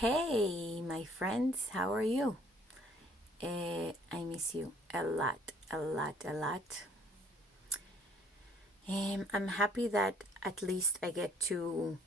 Hey, my friends, how are you? I miss you a lot, a lot, a lot. I'm happy that at least I get to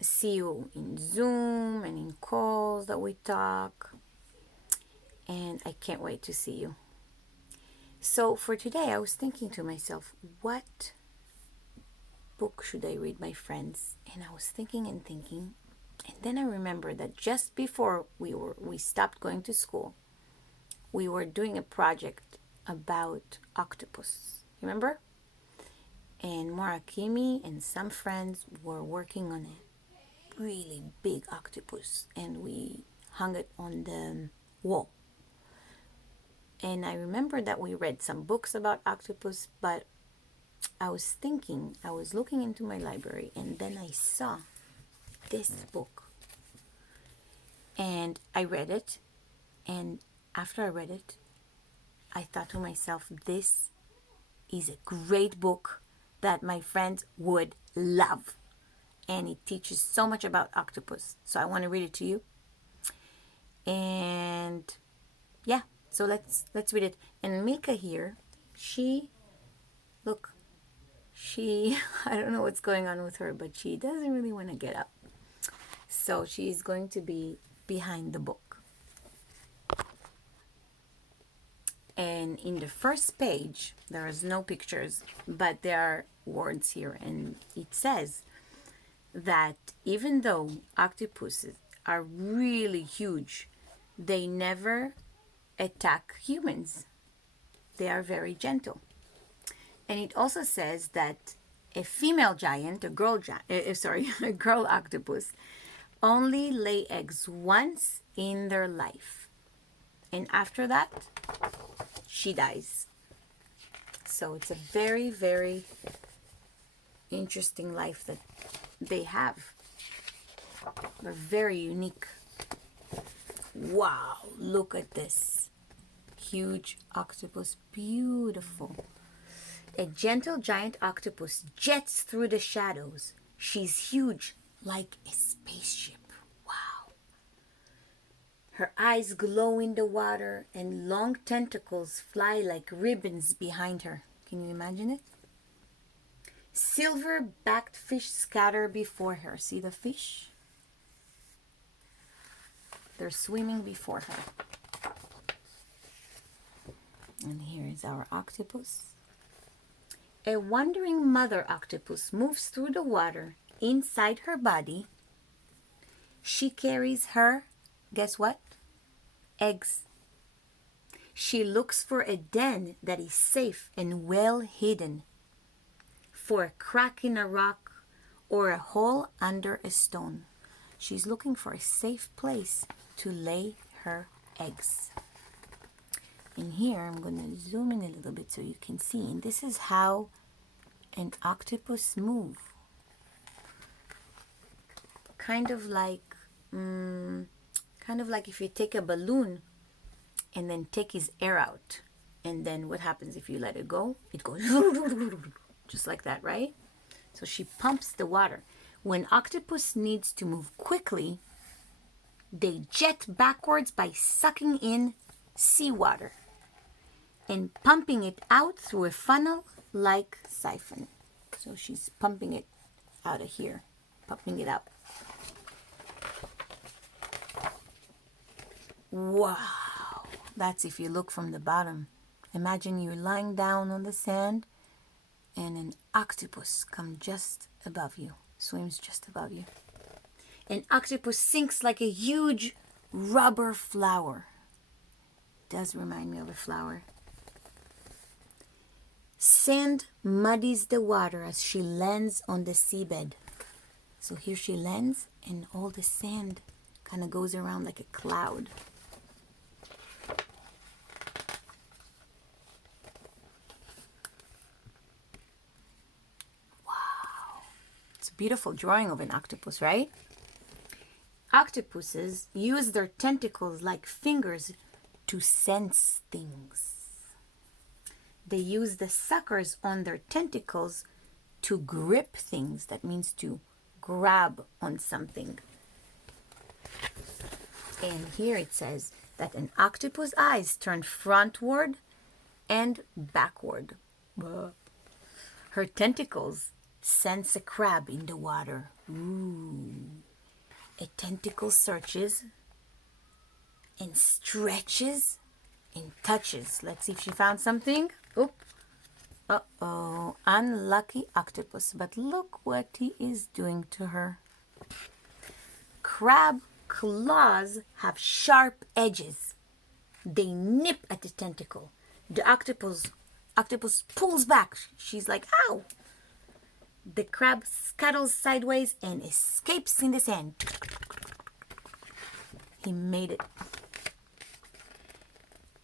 see you in Zoom and in calls that we talk, and I can't wait to see you. So, for today, I was thinking to myself, what book should I read, my friends? And I was thinking and thinking, and then I remembered that just before we stopped going to school, we were doing a project about octopus. Remember? And Morah and some friends were working on a really big octopus, and we hung it on the wall. And I remember that we read some books about octopus, but I was looking into my library, and then I saw this book. And I read it, and after I read it, I thought to myself, this is a great book that my friends would love. And it teaches so much about octopus. So I want to read it to you. And yeah, so let's read it. And Milka here, she I don't know what's going on with her, but she doesn't really want to get up. So she's going to be behind the book. And in the first page, there is no pictures, but there are words here. And it says that even though octopuses are really huge, they never attack humans. They are very gentle. And it also says that a female giant, a girl octopus, only lay eggs once in their life. And after that, she dies. So it's a very, very interesting life that they have. They're very unique. Wow, look at this. Huge octopus, beautiful. A gentle giant octopus jets through the shadows. She's huge, like a spaceship. Wow. Her eyes glow in the water, and long tentacles fly like ribbons behind her. Can you imagine it? Silver-backed fish scatter before her. See the fish? They're swimming before her. And here is our octopus. A wandering mother octopus moves through the water. Inside her body, she carries her, guess what? Eggs. She looks for a den that is safe and well hidden, for a crack in a rock or a hole under a stone. She's looking for a safe place to lay her eggs. And here I'm going to zoom in a little bit so you can see. And this is how an octopus moves. Kind of like if you take a balloon and then take his air out. And then what happens if you let it go? It goes just like that, right? So she pumps the water. When octopus needs to move quickly, they jet backwards by sucking in seawater and pumping it out through a funnel-like siphon. So she's pumping it out of here, pumping it out. Wow, that's if you look from the bottom. Imagine you're lying down on the sand and an octopus comes just above you, swims just above you. An octopus sinks like a huge rubber flower. It does remind me of a flower. Sand muddies the water as she lands on the seabed. So here she lands and all the sand kind of goes around like a cloud. Wow. It's a beautiful drawing of an octopus, right? Octopuses use their tentacles like fingers to sense things. They use the suckers on their tentacles to grip things. That means to grab on something. And here it says that an octopus eyes turn frontward and backward. Her tentacles sense a crab in the water. Ooh. A tentacle searches and stretches and touches. Let's see if she found something. Oop. Uh-oh. Unlucky octopus. But look what he is doing to her. Crab claws have sharp edges. They nip at the tentacle. The octopus pulls back. She's like, ow! The crab scuttles sideways and escapes in the sand. He made it.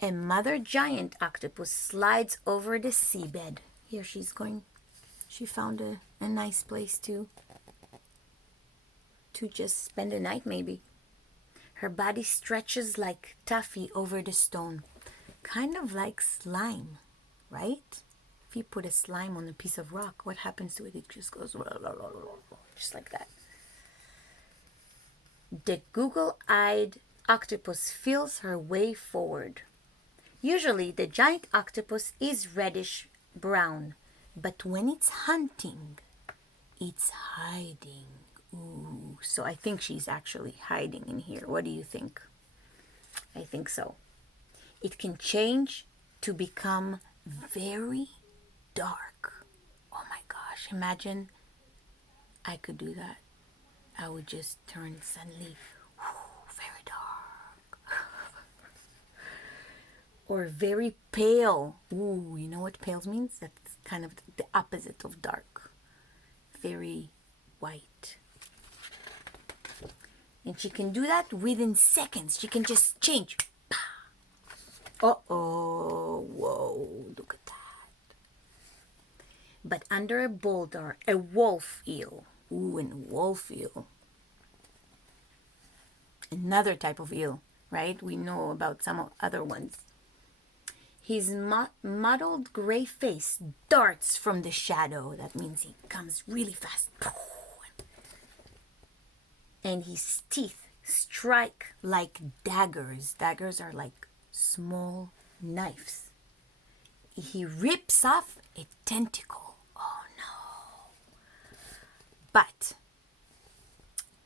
A mother giant octopus slides over the seabed. Here she's going. She found a nice place to just spend the night maybe. Her body stretches like taffy over the stone. Kind of like slime, right? If you put a slime on a piece of rock, what happens to it? It just goes just like that. The goggle-eyed octopus feels her way forward. Usually the giant octopus is reddish brown, but when it's hunting, it's hiding. Ooh, so I think she's actually hiding in here. What do you think? I think so. It can change to become very dark. Oh my gosh, imagine I could do that. I would just turn suddenly very dark. Or very pale. Ooh, you know what pale means? That's kind of the opposite of dark. Very white. And she can do that within seconds. She can just change. Uh-oh. Whoa, look at that. But under a boulder, a wolf eel. Ooh, and a wolf eel. Another type of eel, right? We know about some other ones. His mottled gray face darts from the shadow. That means he comes really fast. And his teeth strike like daggers. Daggers are like small knives. He rips off a tentacle. Oh no. But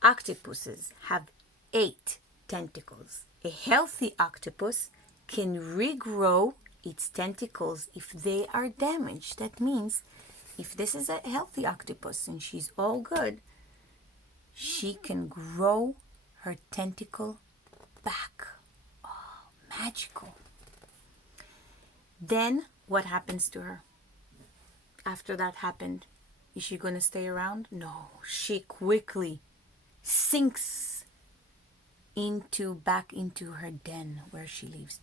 octopuses have 8 tentacles. A healthy octopus can regrow its tentacles if they are damaged. That means if this is a healthy octopus and she's all good, she can grow her tentacle back. Oh, magical. Then what happens to her? After that happened, is she going to stay around? No, she quickly sinks back into her den where she lives.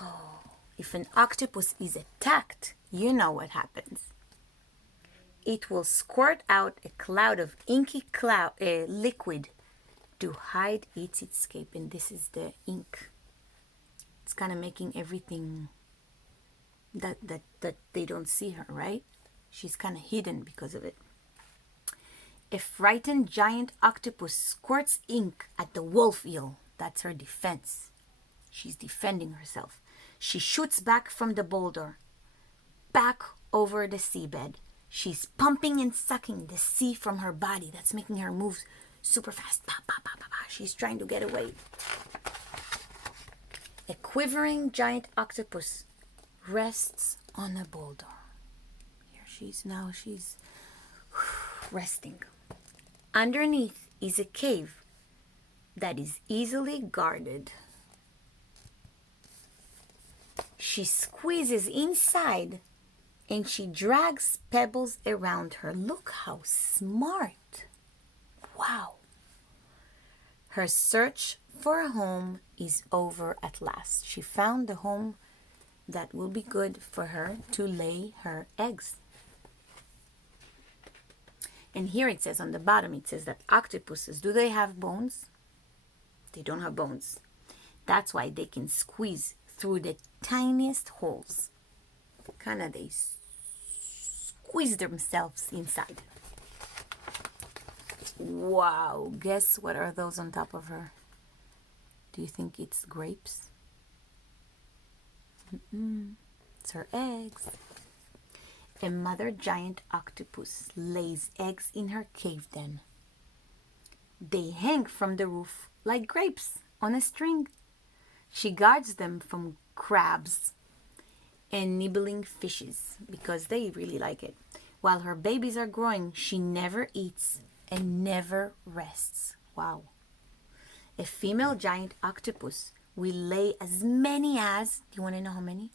Oh, if an octopus is attacked, you know what happens. It will squirt out a cloud of inky liquid to hide its escape. And this is the ink. It's kind of making everything that they don't see her, right? She's kind of hidden because of it. A frightened giant octopus squirts ink at the wolf eel. That's her defense. She's defending herself. She shoots back from the boulder, back over the seabed. She's pumping and sucking the sea from her body. That's making her move super fast. She's trying to get away. A quivering giant octopus rests on a boulder. Here she's resting. Underneath is a cave that is easily guarded. She squeezes inside and she drags pebbles around her. Look how smart. Wow. Her search for a home is over at last. She found the home that will be good for her to lay her eggs. And here it says on the bottom, it says that octopuses, do they have bones? They don't have bones. That's why they can squeeze through the tiniest holes. They squeeze themselves inside. Wow, guess what are those on top of her? Do you think it's grapes? It's her eggs. A mother giant octopus lays eggs in her cave den. They hang from the roof like grapes on a string. She guards them from crabs and nibbling fishes because they really like it. While her babies are growing, she never eats and never rests. Wow. A female giant octopus will lay as many as, do you want to know how many?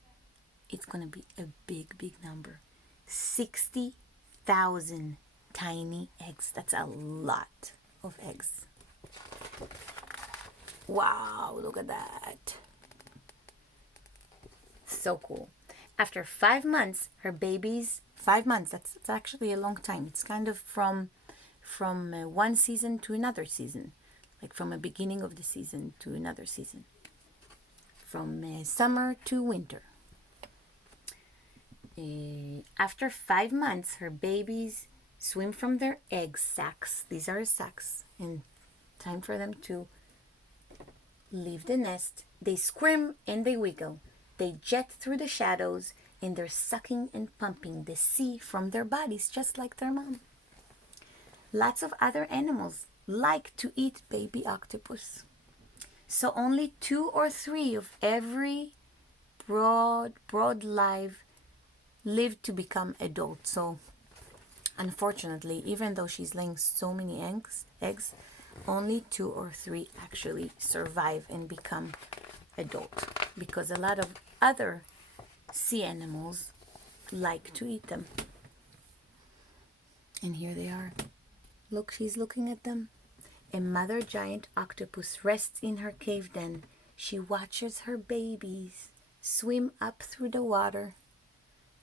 It's going to be a big, big number. 60,000 tiny eggs. That's a lot of eggs. Wow, look at that. So cool. After 5 months, her babies, 5 months, that's actually a long time. It's kind of from one season to another season. Like from a beginning of the season to another season. From summer to winter. After 5 months, her babies swim from their egg sacs. These are sacs. And time for them to leave the nest. They squirm and they wiggle. They jet through the shadows and they're sucking and pumping the sea from their bodies just like their mom. Lots of other animals like to eat baby octopus. So only 2 or 3 of every broad live live to become adult. So unfortunately, even though she's laying so many eggs, only 2 or 3 actually survive and become adult, because a lot of other sea animals like to eat them. And here they are. Look, she's looking at them. A mother giant octopus rests in her cave den. She watches her babies swim up through the water.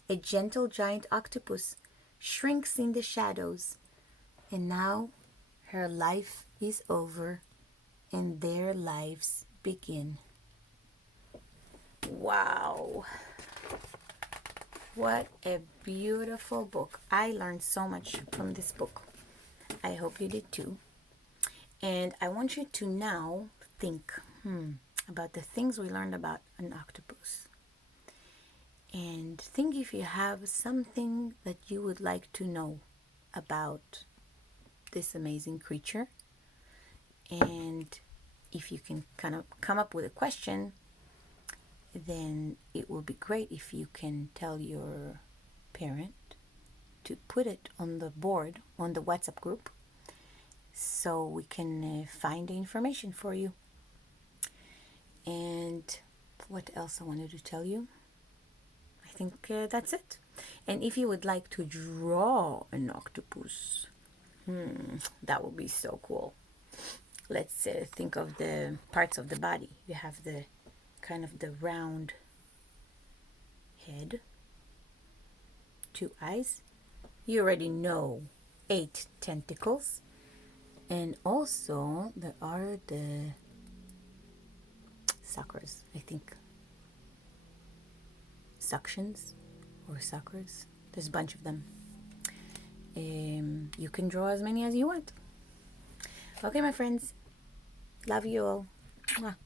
A gentle giant octopus shrinks in the shadows. And now her life is over and their lives begin. Wow. What a beautiful book. I learned so much from this book. I hope you did too. And I want you to now think about the things we learned about an octopus. And think if you have something that you would like to know about this amazing creature. And if you can kind of come up with a question, then it will be great if you can tell your parent to put it on the board, on the WhatsApp group, so we can find the information for you. And what else I wanted to tell you? I think that's it. And if you would like to draw an octopus, that would be so cool. Let's think of the parts of the body. You have the kind of the round head, 2 eyes. You already know 8 tentacles. And also there are the suckers, I think. Suctions or suckers. There's a bunch of them. You can draw as many as you want. Okay, my friends. Love you all. Mwah.